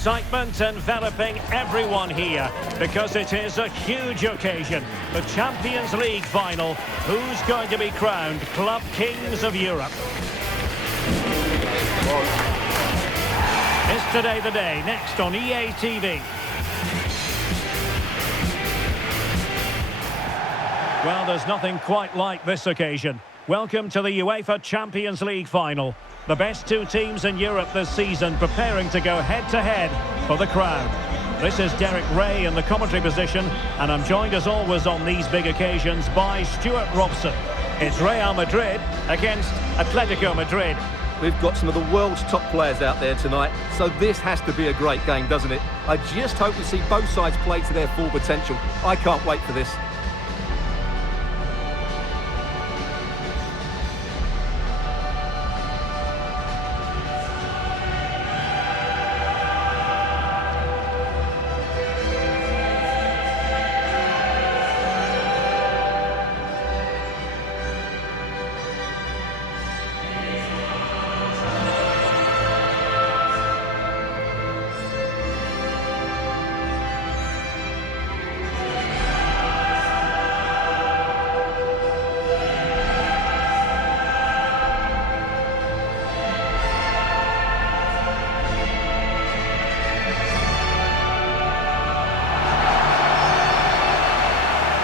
Excitement enveloping everyone here because it is a huge occasion. The Champions League final. Who's going to be crowned Club Kings of Europe? Is today the day? Next on EA TV. Well, there's nothing quite like this occasion. Welcome to the UEFA Champions League final. The best two teams in Europe this season preparing to go head-to-head for the crown. This is Derek Ray in the commentary position, and I'm joined as always on these big occasions by Stuart Robson. It's Real Madrid against Atlético Madrid. We've got some of the world's top players out there tonight, so this has to be a great game, doesn't it? I just hope we see both sides play to their full potential. I can't wait for this.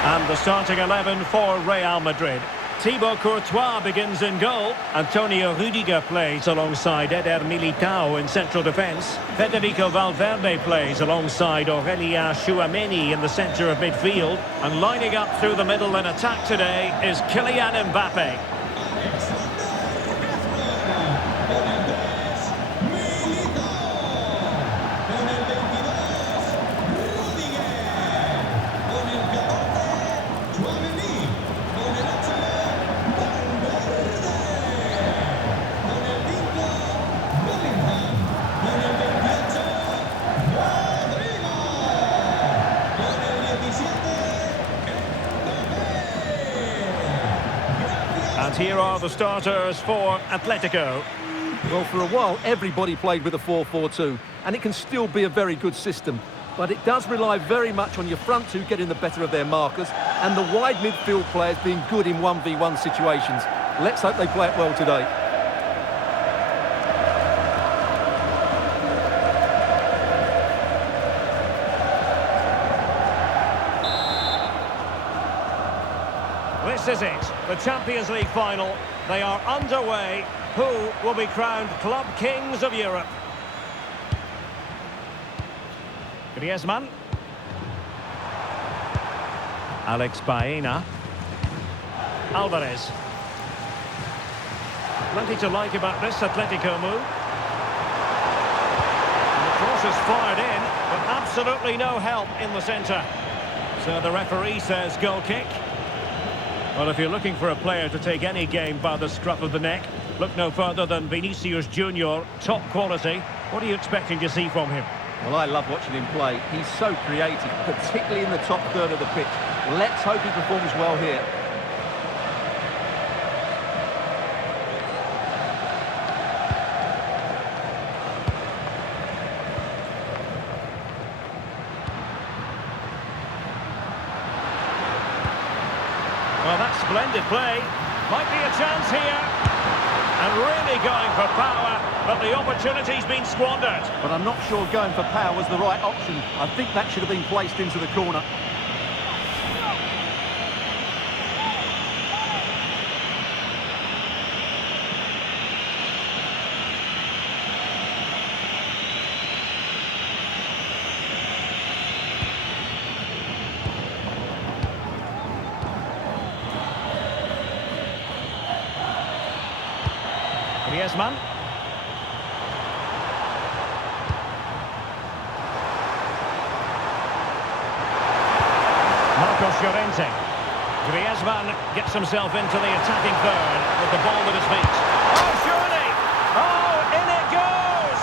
And the starting 11 for Real Madrid. Thibaut Courtois begins in goal. Antonio Rudiger plays alongside Eder Militao in central defence. Federico Valverde plays alongside Aurelien Tchouameni in the centre of midfield. And lining up through the middle in attack today is Kylian Mbappe. And here are the starters for Atletico. Well, for a while, everybody played with a 4-4-2, and it can still be a very good system. But it does rely very much on your front two getting the better of their markers, and the wide midfield players being good in 1v1 situations. Let's hope they play it well today. This is it, the Champions League final. They are underway. Who will be crowned Club Kings of Europe? Griezmann. Alex Baena. Alvarez. Plenty to like about this Atletico move. And the cross is fired in, but absolutely no help in the centre. So the referee says goal kick. Well, if you're looking for a player to take any game by the scruff of the neck, look no further than Vinicius Junior, top quality. What are you expecting to see from him? Well, I love watching him play. He's so creative, particularly in the top third of the pitch. Let's hope he performs well here. Well, that's splendid play. Might be a chance here. And really going for power, but the opportunity's been squandered. But I'm not sure going for power was the right option. I think that should have been placed into the corner. Griezmann. Marcos Llorente. Griezmann gets himself into the attacking third with the ball at his feet. Oh, surely! Oh, in it goes!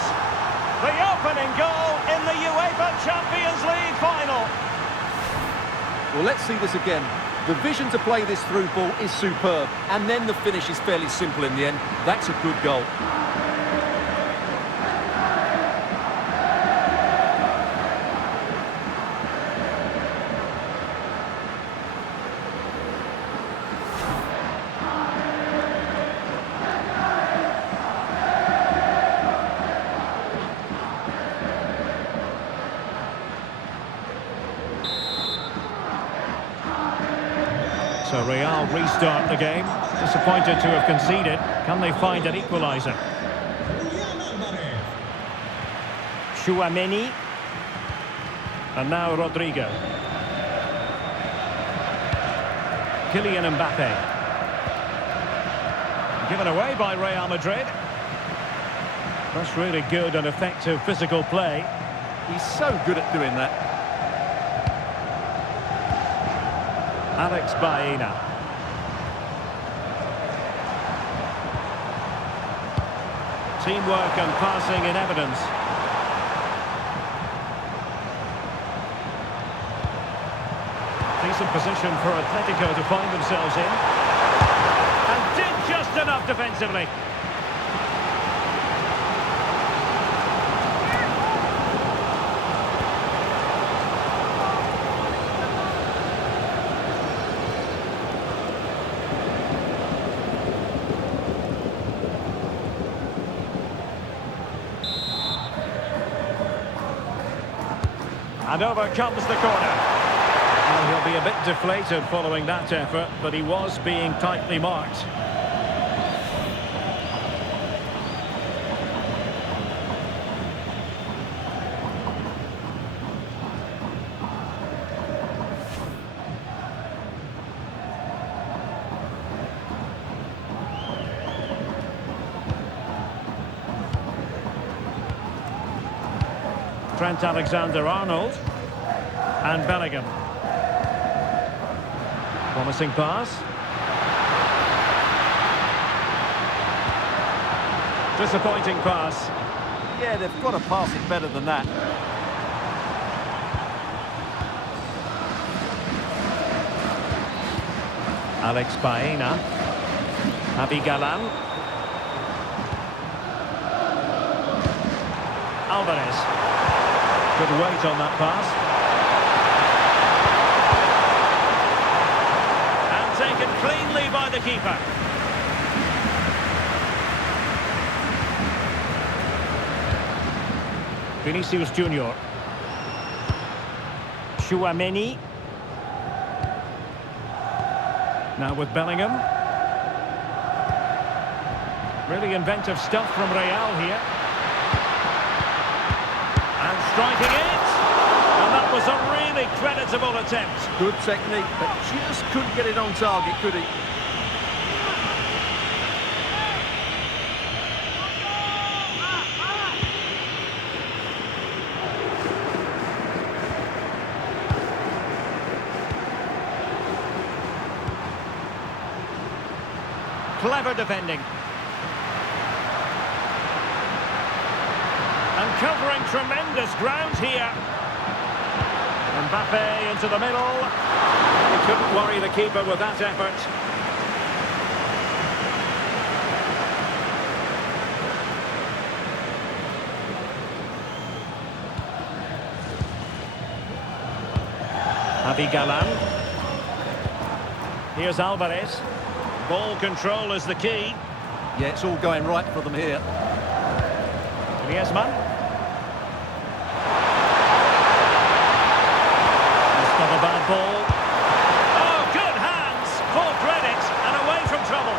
The opening goal in the UEFA Champions League final. Well, let's see this again. The vision to play this through ball is superb, and then the finish is fairly simple in the end. That's a good goal. So Real restart the game. Disappointed to have conceded. Can they find an equaliser? Chouameni. And now Rodrigo. Kylian Mbappe. Given away by Real Madrid. That's really good and effective physical play. He's so good at doing that. Alex Baena. Teamwork and passing in evidence. Decent position for Atletico to find themselves in. And did just enough defensively. And over comes the corner. Well, he'll be a bit deflated following that effort, but he was being tightly marked. Trent Alexander-Arnold and Bellingham. Promising pass. Disappointing pass. Yeah, they've got to pass it better than that. Alex Baena. Galan. Alvarez. Good weight on that pass. And taken cleanly by the keeper. Vinicius Junior. Chouameni. Now with Bellingham. Really inventive stuff from Real here. And striking it. And that was a really creditable attempt. Good technique, but just couldn't get it on target, could he? Clever defending. And covering tremendous ground here. Mbappe into the middle. He couldn't worry the keeper with that effort. Galan. Here's Alvarez. Ball control is the key. Yeah, it's all going right for them here. Griezmann. That's not a bad ball. Oh, good hands. Full credit and away from trouble.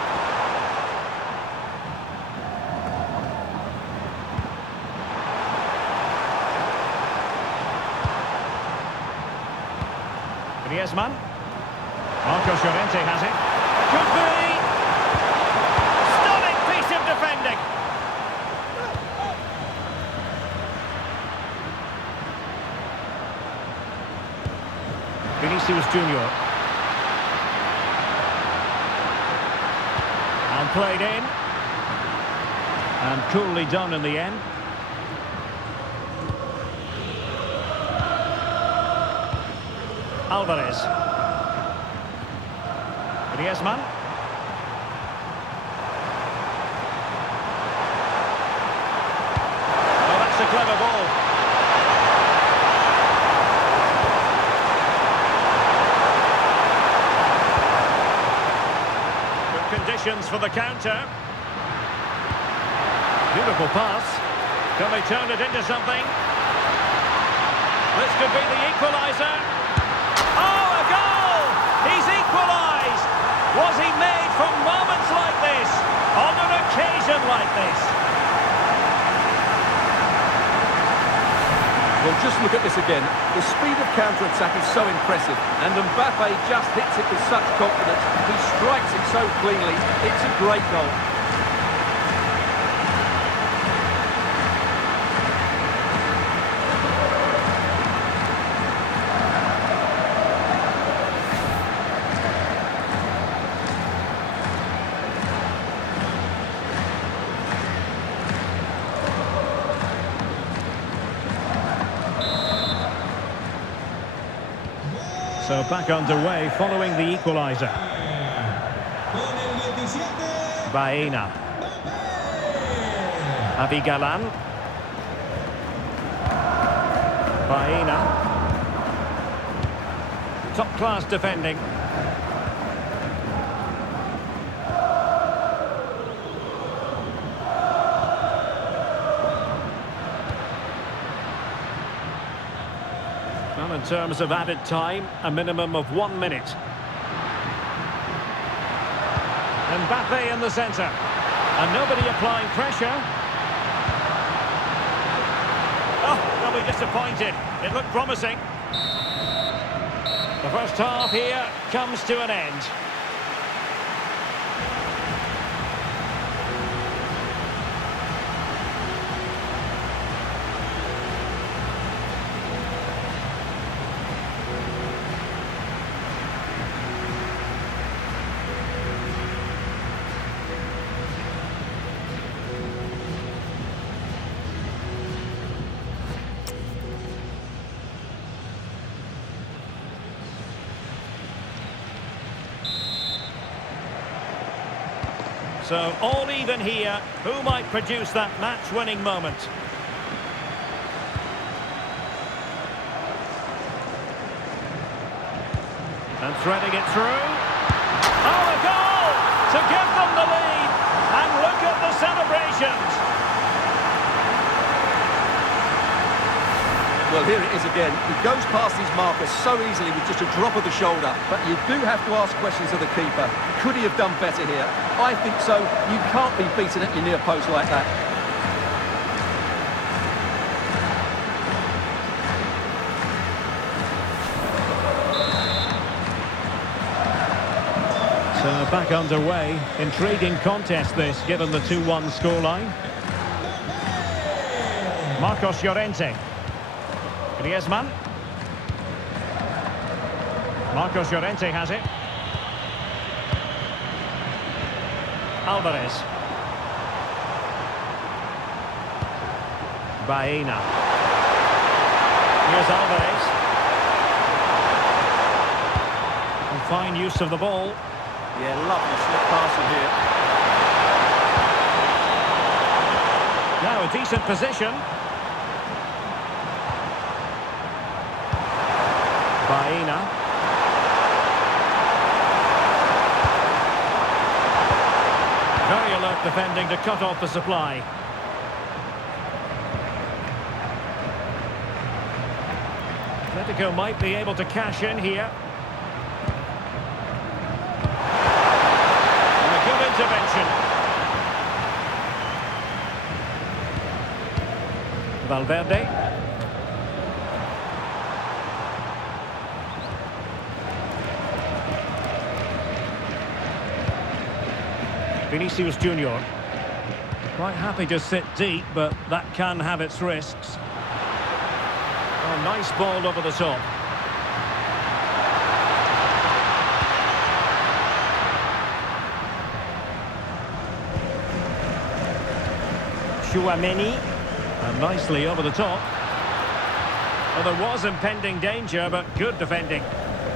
Griezmann. Marcos Llorente has it. Could be. Stunning piece of defending. Vinicius Junior. And played in. And coolly done in the end. Alvarez. Griezmann. Oh, that's a clever ball. Good conditions for the counter. Beautiful pass. Can they turn it into something? This could be the equaliser. Oh, a goal! He's equalised! On an occasion like this. Well, just look at this again. The speed of counter-attack is so impressive, and Mbappe just hits it with such confidence. He strikes it so cleanly. It's a great goal. So back underway following the equaliser. Baena. Abigalan. Baena. Top-class defending. Well, in terms of added time, a minimum of 1 minute. Mbappe in the centre. And nobody applying pressure. Oh, they'll be disappointed. It looked promising. The first half here comes to an end. So, all even here. Who might produce that match-winning moment? And threading it through. Oh, a goal! To give them the lead. And look at the celebrations. Well, here it is again. He goes past his marker so easily with just a drop of the shoulder. But you do have to ask questions of the keeper. Could he have done better here? I think so. You can't be beaten at your near post like that. So back underway. Intriguing contest this, given the 2-1 scoreline. Marcos Llorente. Griezmann. Marcos Llorente has it. Alvarez. Baena. Here's Alvarez. And fine use of the ball. Yeah, lovely slip passing here. Now a decent position. Baena. Very alert defending to cut off the supply. Atletico might be able to cash in here. And a good intervention. Valverde. Vinicius Junior. Quite happy to sit deep, but that can have its risks. Oh, nice ball over the top. Chouameni. And nicely over the top. Well, there was impending danger, but good defending.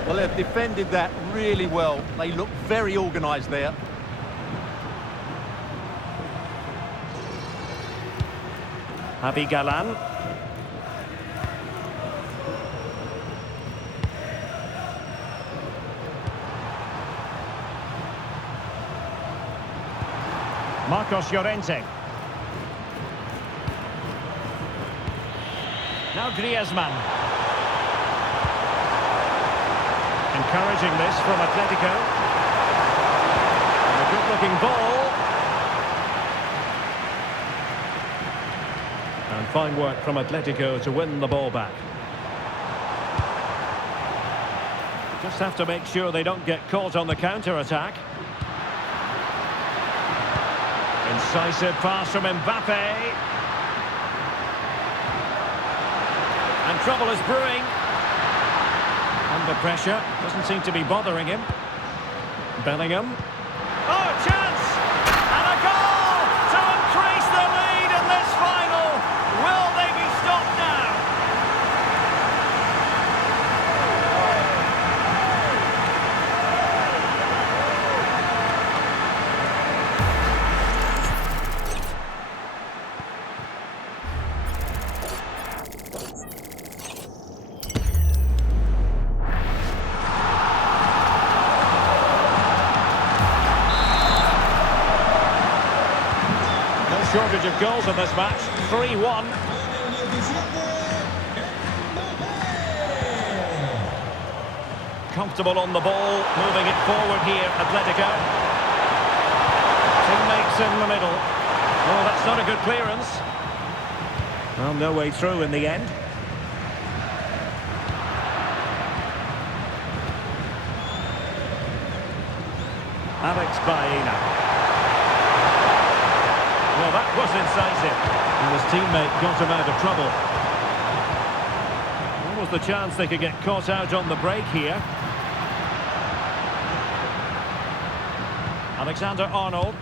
Well, they've defended that really well. They look very organised there. Abigalan. Marcos Llorente. Now Griezmann. Encouraging this from Atletico. And a good-looking ball. Fine work from Atletico to win the ball back. Just have to make sure they don't get caught on the counter-attack. Incisive pass from Mbappe. And trouble is brewing. Under pressure. Doesn't seem to be bothering him. Bellingham. Oh, chance! And a goal to increase the lead in this final. Will they be stopped now? Shortage of goals in this match, 3-1. Comfortable on the ball, moving it forward here, Atletico. Teammates in the middle. Oh, that's not a good clearance. Well, no way through in the end. Alex Baena. Well, that was incisive. And his teammate got him out of trouble. What was the chance they could get caught out on the break here? Alexander-Arnold.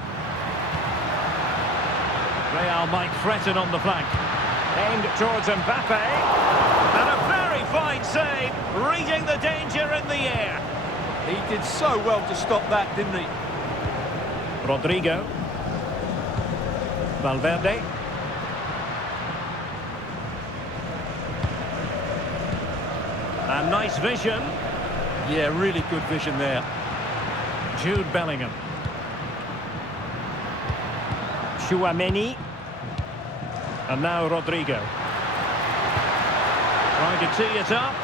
Real might threaten on the flank. Aimed towards Mbappe. And a very fine save, reading the danger in the air. He did so well to stop that, didn't he? Rodrigo. Valverde. And nice vision. Yeah, really good vision there. Jude Bellingham. Tchouaméni. And now Rodrigo. Trying to tee it up.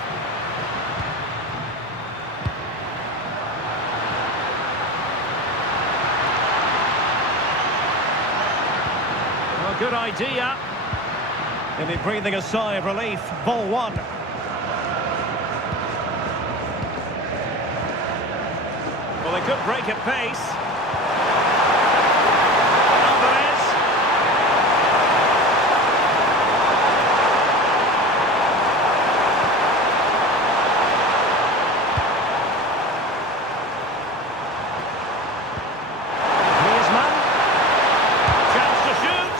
Good idea. He'll be breathing a sigh of relief. Ball one. Well, they could break at pace. Alvarez. Griezmann. Chance to shoot.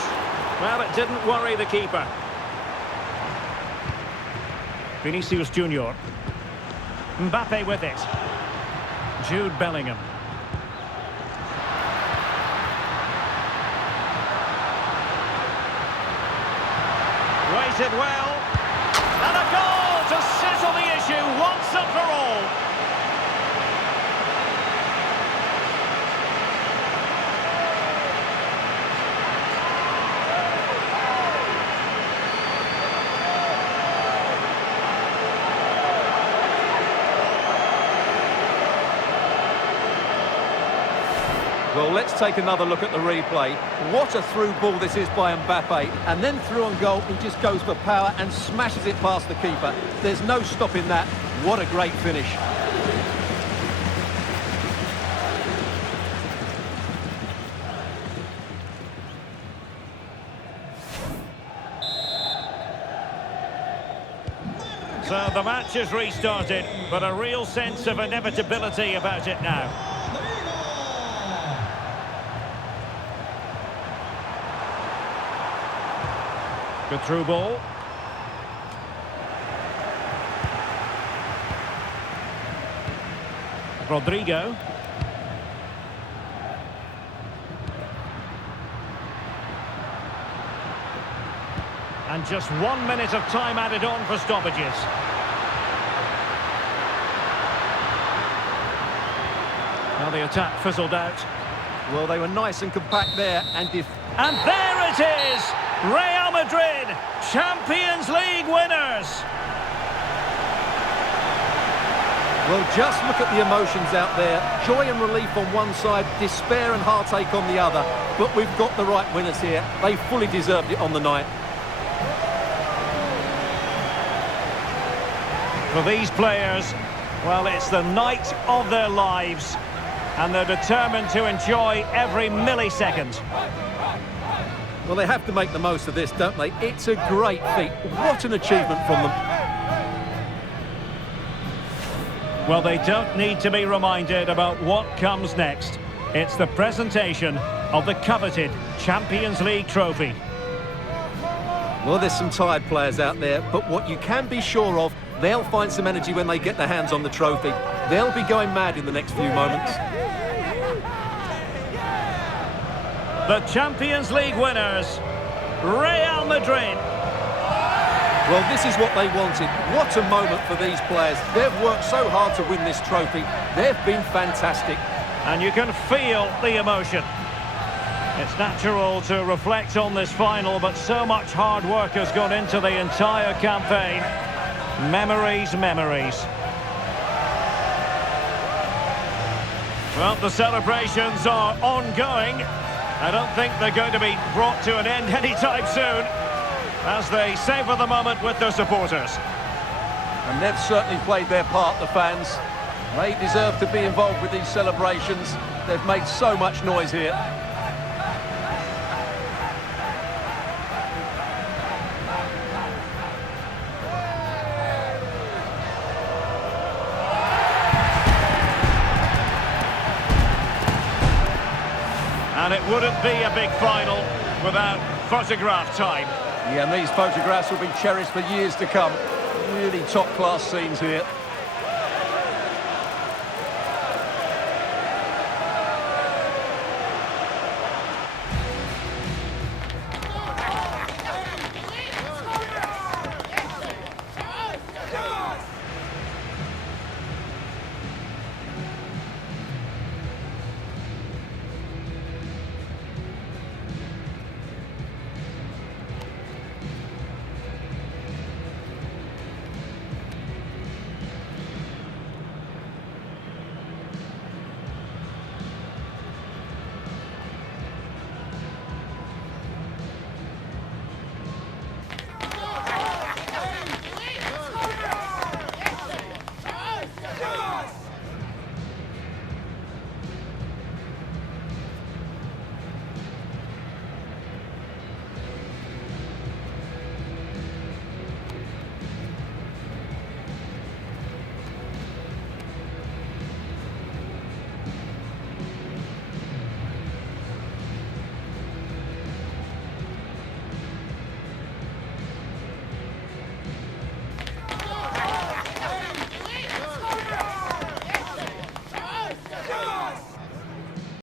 Well, it didn't worry the keeper. Vinicius Junior. Mbappe with it. Jude Bellingham. Waited well. And a goal to settle the issue once and for all. Well, let's take another look at the replay. What a through ball this is by Mbappe. And then through on goal, he just goes for power and smashes it past the keeper. There's no stopping that. What a great finish. So the match has restarted, but a real sense of inevitability about it now. Good through ball. Rodrigo. And just 1 minute of time added on for stoppages. Now the attack fizzled out. Well, they were nice and compact there, and And there it is! Real Madrid, Champions League winners! Well, just look at the emotions out there. Joy and relief on one side, despair and heartache on the other. But we've got the right winners here. They fully deserved it on the night. For these players, well, it's the night of their lives, and they're determined to enjoy every millisecond. Well, they have to make the most of this, don't they? It's a great feat. What an achievement from them. Well, they don't need to be reminded about what comes next. It's the presentation of the coveted Champions League trophy. Well, there's some tired players out there, but what you can be sure of, they'll find some energy when they get their hands on the trophy. They'll be going mad in the next few moments. The Champions League winners, Real Madrid. Well, this is what they wanted. What a moment for these players. They've worked so hard to win this trophy. They've been fantastic. And you can feel the emotion. It's natural to reflect on this final, but so much hard work has gone into the entire campaign. Memories, memories. Well, the celebrations are ongoing. I don't think they're going to be brought to an end anytime soon, as they savour the moment with their supporters. And they've certainly played their part, the fans. They deserve to be involved with these celebrations. They've made so much noise here. And it wouldn't be a big final without photograph time. Yeah, and these photographs will be cherished for years to come. Really top-class scenes here.